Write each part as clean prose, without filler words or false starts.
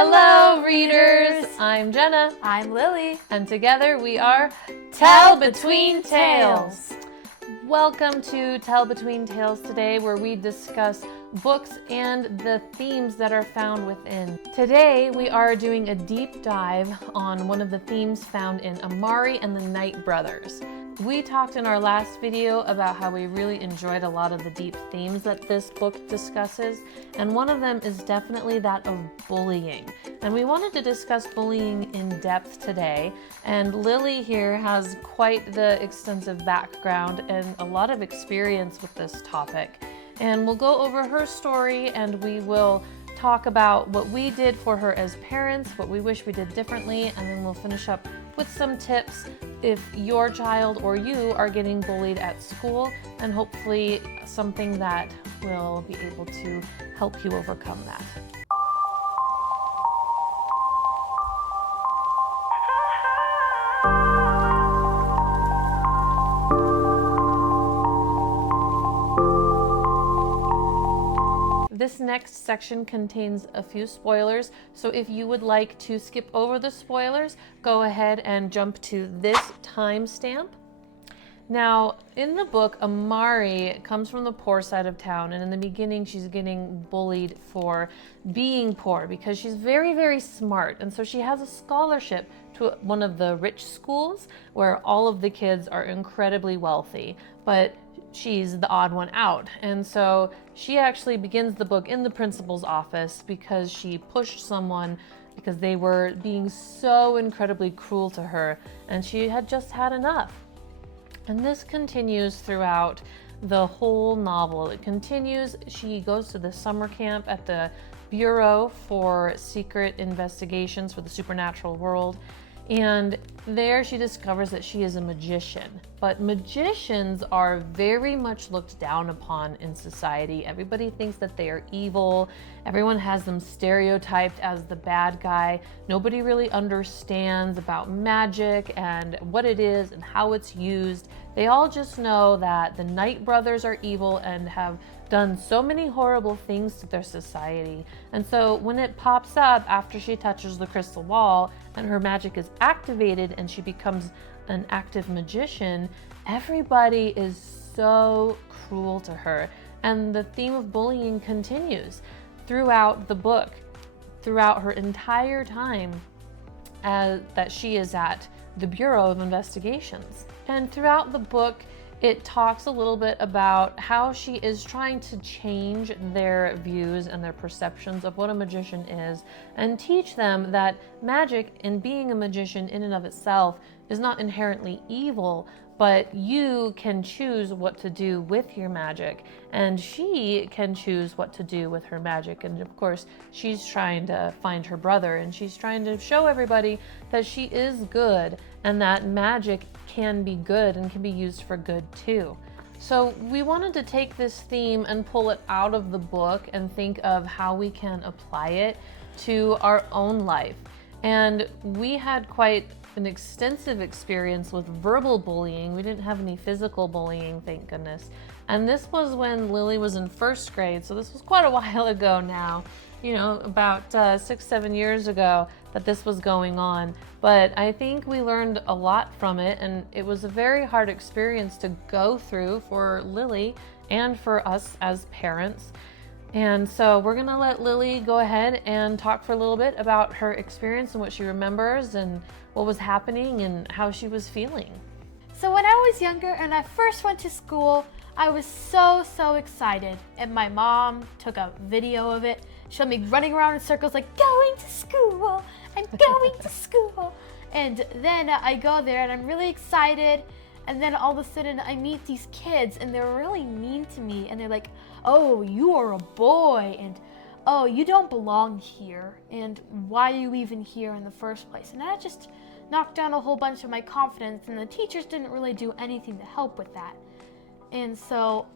Hello, readers! I'm Jenna. I'm Lily. And together we are Tell Between Tales. Welcome to Tell Between Tales today, where we discuss books and the themes that are found within. Today we are doing a deep dive on one of the themes found in Amari and the Knight brothers. We talked in our last video about how we really enjoyed a lot of the deep themes that this book discusses, and one of them is definitely that of bullying. And we wanted to discuss bullying in depth today, and Lily here has quite the extensive background and a lot of experience with this topic. And we'll go over her story, and we will talk about what we did for her as parents, what we wish we did differently, and then we'll finish up with some tips if your child or you are getting bullied at school, and hopefully something that will be able to help you overcome that. This next section contains a few spoilers, so if you would like to skip over the spoilers, go ahead and jump to this timestamp. Now, in the book, Amari comes from the poor side of town, and in the beginning she's getting bullied for being poor because she's very, very smart, and so she has a scholarship to one of the rich schools where all of the kids are incredibly wealthy, but she's the odd one out. And so she actually begins the book in the principal's office because she pushed someone because they were being so incredibly cruel to her, and she had just had enough. And this continues throughout the whole novel. It continues, she goes to the summer camp at the Bureau for Secret Investigations for the Supernatural World, and there she discovers that she is a magician. But magicians are very much looked down upon in society. Everybody thinks that they are evil. Everyone has them stereotyped as the bad guy. Nobody really understands about magic and what it is and how it's used. They all just know that the Knight brothers are evil and have done so many horrible things to their society. And so when it pops up after she touches the crystal wall and her magic is activated and she becomes an active magician, everybody is so cruel to her. And the theme of bullying continues throughout the book, throughout her entire time that she is at the Bureau of Investigations. And throughout the book, it talks a little bit about how she is trying to change their views and their perceptions of what a magician is, and teach them that magic and being a magician in and of itself is not inherently evil, but you can choose what to do with your magic, and she can choose what to do with her magic. And of course, she's trying to find her brother, and she's trying to show everybody that she is good and that magic can be good and can be used for good too. So we wanted to take this theme and pull it out of the book and think of how we can apply it to our own life. And we had quite an extensive experience with verbal bullying. We didn't have any physical bullying, thank goodness. And this was when Lily was in first grade, so this was quite a while ago now, you know, about 6-7 years ago that this was going on. But I think we learned a lot from it, and it was a very hard experience to go through for Lily and for us as parents. And so we're gonna let Lily go ahead and talk for a little bit about her experience and what she remembers and what was happening and how she was feeling. So when I was younger and I first went to school, I was so excited. And my mom took a video of it, showed me running around in circles like, going to school, I'm going to school. And then I go there and I'm really excited. And then all of a sudden I meet these kids and they're really mean to me. And they're like, oh, you are a boy. And oh, you don't belong here. And why are you even here in the first place? And that just knocked down a whole bunch of my confidence. And the teachers didn't really do anything to help with that. And so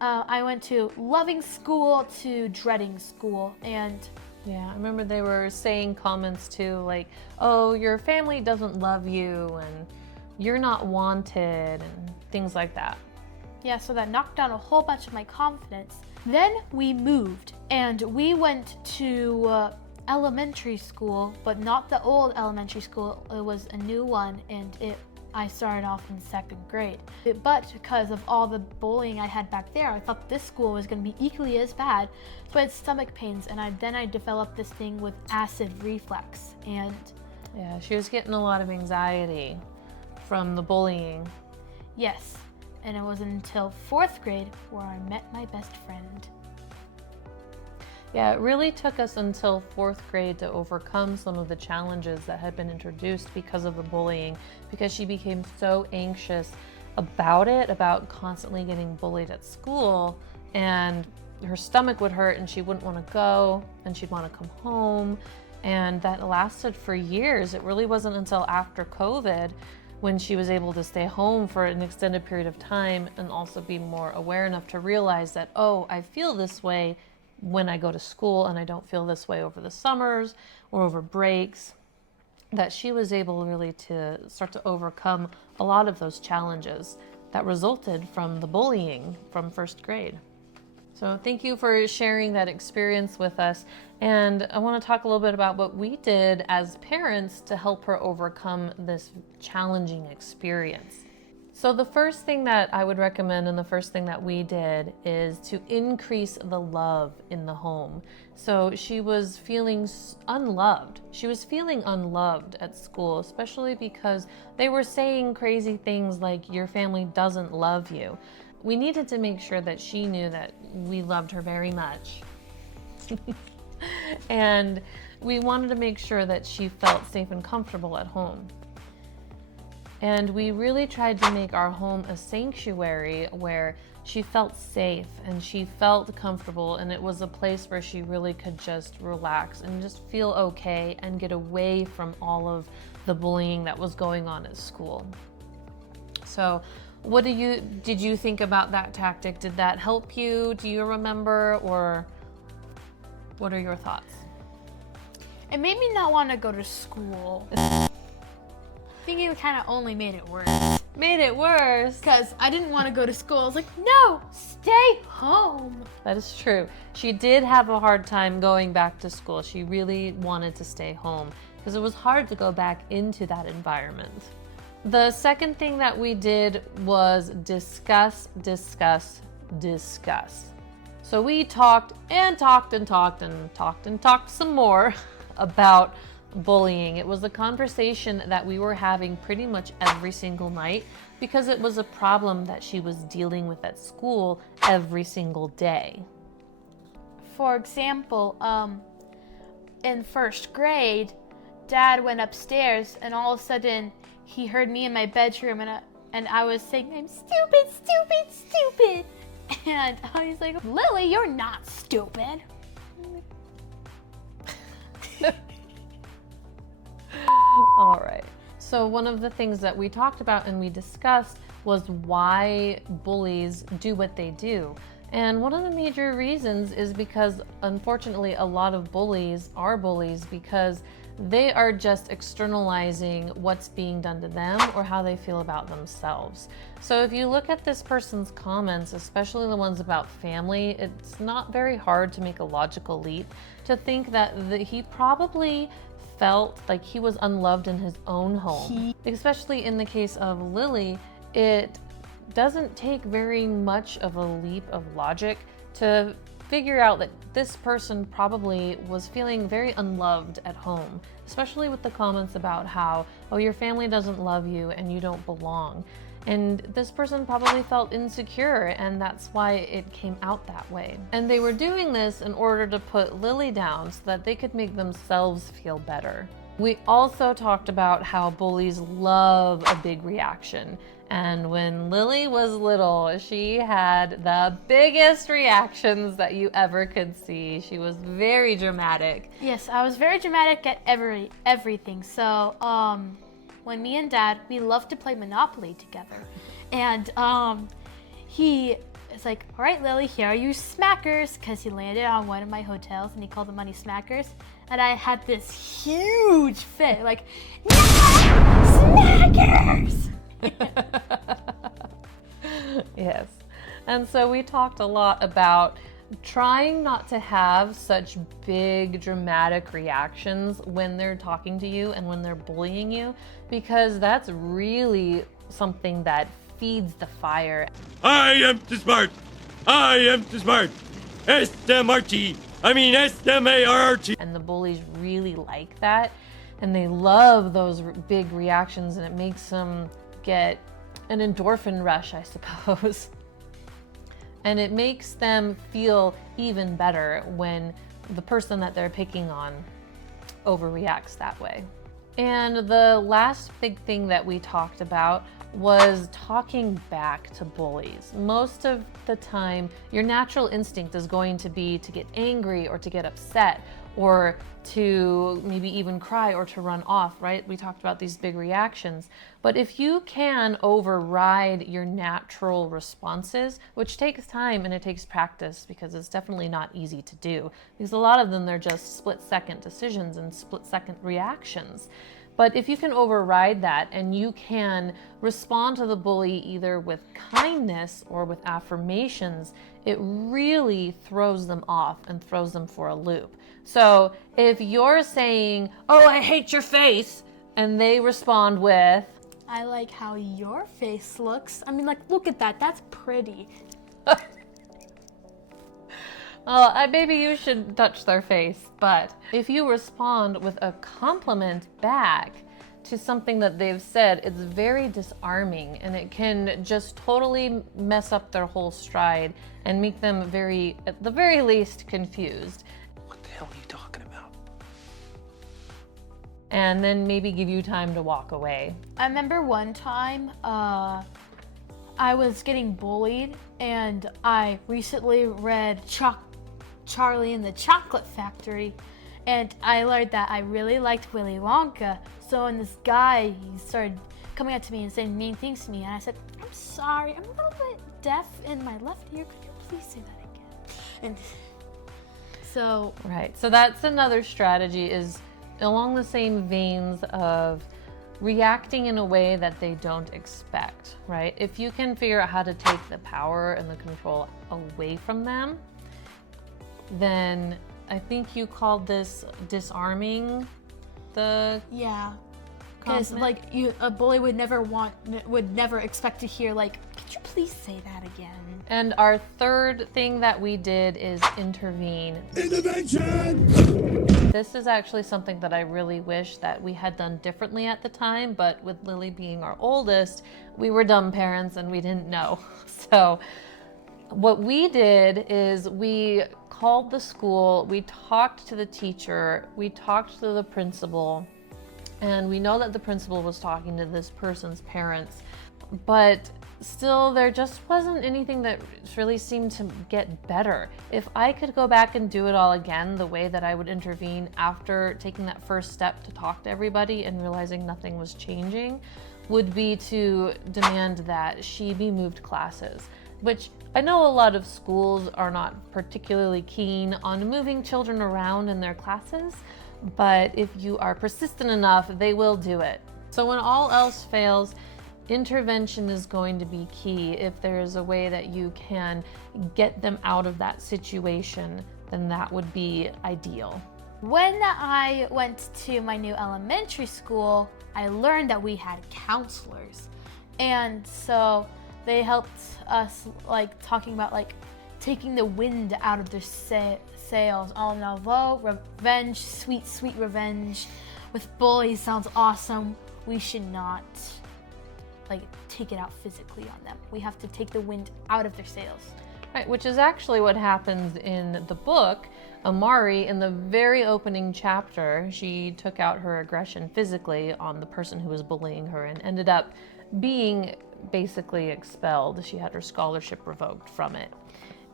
I went to loving school to dreading school. And yeah, I remember they were saying comments too, like, oh, your family doesn't love you and you're not wanted and things like that. Yeah, so that knocked down a whole bunch of my confidence. Then we moved and we went to elementary school, but not the old elementary school. It was a new one, and I started off in 2nd grade. But because of all the bullying I had back there, I thought this school was going to be equally as bad. So I had stomach pains, and then I developed this thing with acid reflux. And yeah, she was getting a lot of anxiety from the bullying. yes, and it wasn't until 4th grade where I met my best friend. Yeah, it really took us until 4th grade to overcome some of the challenges that had been introduced because of the bullying, because she became so anxious about it, about constantly getting bullied at school, and her stomach would hurt and she wouldn't want to go and she'd want to come home, and that lasted for years. It really wasn't until after COVID when she was able to stay home for an extended period of time and also be more aware enough to realize that, oh, I feel this way when I go to school and I don't feel this way over the summers or over breaks, that she was able really to start to overcome a lot of those challenges that resulted from the bullying from 1st grade. So thank you for sharing that experience with us. And I want to talk a little bit about what we did as parents to help her overcome this challenging experience. So the first thing that I would recommend, and the first thing that we did, is to increase the love in the home. So she was feeling unloved. She was feeling unloved at school, especially because they were saying crazy things like, your family doesn't love you. We needed to make sure that she knew that we loved her very much. And we wanted to make sure that she felt safe and comfortable at home. And we really tried to make our home a sanctuary where she felt safe and she felt comfortable, and it was a place where she really could just relax and just feel okay and get away from all of the bullying that was going on at school. So what did you think about that tactic? Did that help you? Do you remember, or what are your thoughts? It made me not want to go to school. I think it kind of only made it worse. Made it worse. Because I didn't want to go to school. I was like, no, stay home. That is true. She did have a hard time going back to school. She really wanted to stay home because it was hard to go back into that environment. The second thing that we did was discuss. So we talked some more about bullying. It was a conversation that we were having pretty much every single night because it was a problem that she was dealing with at school every single day. For example, in 1st grade, Dad went upstairs and all of a sudden he heard me in my bedroom and I was saying, I'm stupid. And he's like, Lily, you're not stupid. All right. So one of the things that we talked about and we discussed was why bullies do what they do. And one of the major reasons is because, unfortunately, a lot of bullies are bullies because they are just externalizing what's being done to them or how they feel about themselves. So if you look at this person's comments, especially the ones about family, it's not very hard to make a logical leap to think that he probably felt like he was unloved in his own home. Especially in the case of Lily, it doesn't take very much of a leap of logic to figure out that this person probably was feeling very unloved at home, especially with the comments about how, oh, your family doesn't love you and you don't belong. And this person probably felt insecure, and that's why it came out that way. And they were doing this in order to put Lily down so that they could make themselves feel better. We also talked about how bullies love a big reaction. And when Lily was little, she had the biggest reactions that you ever could see. She was very dramatic. Yes, I was very dramatic at everything. So, when me and Dad, we love to play Monopoly together. And he is like, all right, Lily, here are your smackers, because he landed on one of my hotels and he called the money smackers. And I had this huge fit, like, no, smackers! Yes. And so we talked a lot about trying not to have such big dramatic reactions when they're talking to you and when they're bullying you, because that's really something that feeds the fire. I am too smart. I am too smart. S-M-R-T. I mean S-M-A-R-R-T. And the bullies really like that, and they love those big reactions, and it makes them get an endorphin rush, I suppose. And it makes them feel even better when the person that they're picking on overreacts that way. And the last big thing that we talked about was talking back to bullies. Most of the time, your natural instinct is going to be to get angry or to get upset or to maybe even cry or to run off, right? We talked about these big reactions. But if you can override your natural responses, which takes time and it takes practice, because it's definitely not easy to do, because a lot of them, they're just split-second decisions and split-second reactions. But if you can override that and you can respond to the bully either with kindness or with affirmations, it really throws them off and throws them for a loop. So if you're saying, "Oh, I hate your face," and they respond with, I like how your face looks. I mean, like, look at that. That's pretty. "Oh, maybe you should touch their face." But if you respond with a compliment back to something that they've said, it's very disarming, and it can just totally mess up their whole stride and make them at the very least, confused. What the hell are you talking about? And then maybe give you time to walk away. I remember one time I was getting bullied, and I recently read Charlie and the Chocolate Factory, and I learned that I really liked Willy Wonka. So when this guy, he started coming up to me and saying mean things to me, and I said, "I'm sorry, I'm a little bit deaf in my left ear. Could you please say that again?" And so... Right, so that's another strategy, is along the same veins of reacting in a way that they don't expect, right? If you can figure out how to take the power and the control away from them, then I think you called this disarming the... Yeah, because compliment? like a bully would never expect to hear like, "Could you please say that again?" And our third thing that we did is intervene. Intervention! This is actually something that I really wish that we had done differently at the time, but with Lily being our oldest, we were dumb parents and we didn't know. So what we did is we called the school, we talked to the teacher, we talked to the principal, and we know that the principal was talking to this person's parents, but still there just wasn't anything that really seemed to get better. If I could go back and do it all again, the way that I would intervene after taking that first step to talk to everybody and realizing nothing was changing, would be to demand that she be moved classes, which I know a lot of schools are not particularly keen on moving children around in their classes, but if you are persistent enough, they will do it. So when all else fails, intervention is going to be key. If there is a way that you can get them out of that situation, then that would be ideal. When I went to my new elementary school, I learned that we had counselors. And so they helped us, like, talking about, like, taking the wind out of their sails. Oh, no, revenge, sweet, sweet revenge with bullies sounds awesome. We should not, like, take it out physically on them. We have to take the wind out of their sails. Right, which is actually what happens in the book. Amari, in the very opening chapter, she took out her aggression physically on the person who was bullying her and ended up being basically expelled. She had her scholarship revoked from it.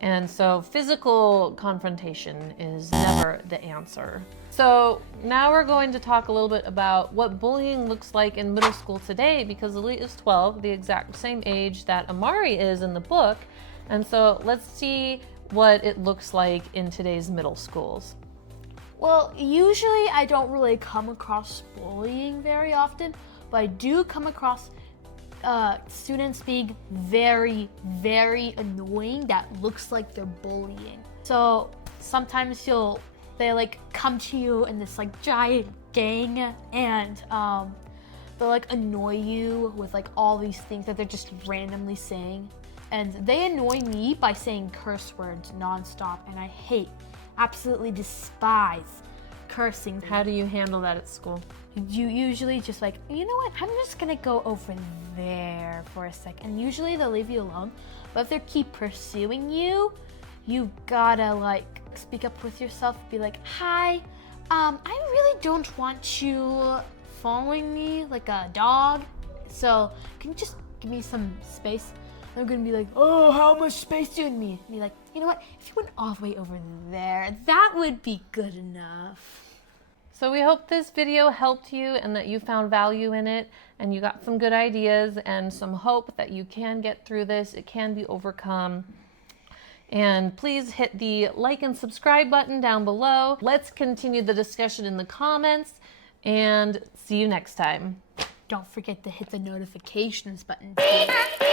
And so physical confrontation is never the answer. So now we're going to talk a little bit about what bullying looks like in middle school today, because Lily is 12, the exact same age that Amari is in the book. And so let's see what it looks like in today's middle schools. Well, usually I don't really come across bullying very often, but I do come across students being very, very annoying that looks like they're bullying. So sometimes they like come to you in this like giant gang, and they'll like annoy you with like all these things that they're just randomly saying. And they annoy me by saying curse words nonstop, and I absolutely despise cursing. How do you handle that at school? You usually just like, you know what, I'm just gonna go over there for a sec. And usually they'll leave you alone. But if they keep pursuing you, you gotta like speak up with yourself, be like, hi, I really don't want you following me like a dog. So can you just give me some space? They're gonna be like, oh, how much space do you need? And be like, you know what, if you went all the way over there, that would be good enough. So we hope this video helped you and that you found value in it and you got some good ideas and some hope that you can get through this. It can be overcome. And please hit the like and subscribe button down below. Let's continue the discussion in the comments and see you next time. Don't forget to hit the notifications button too.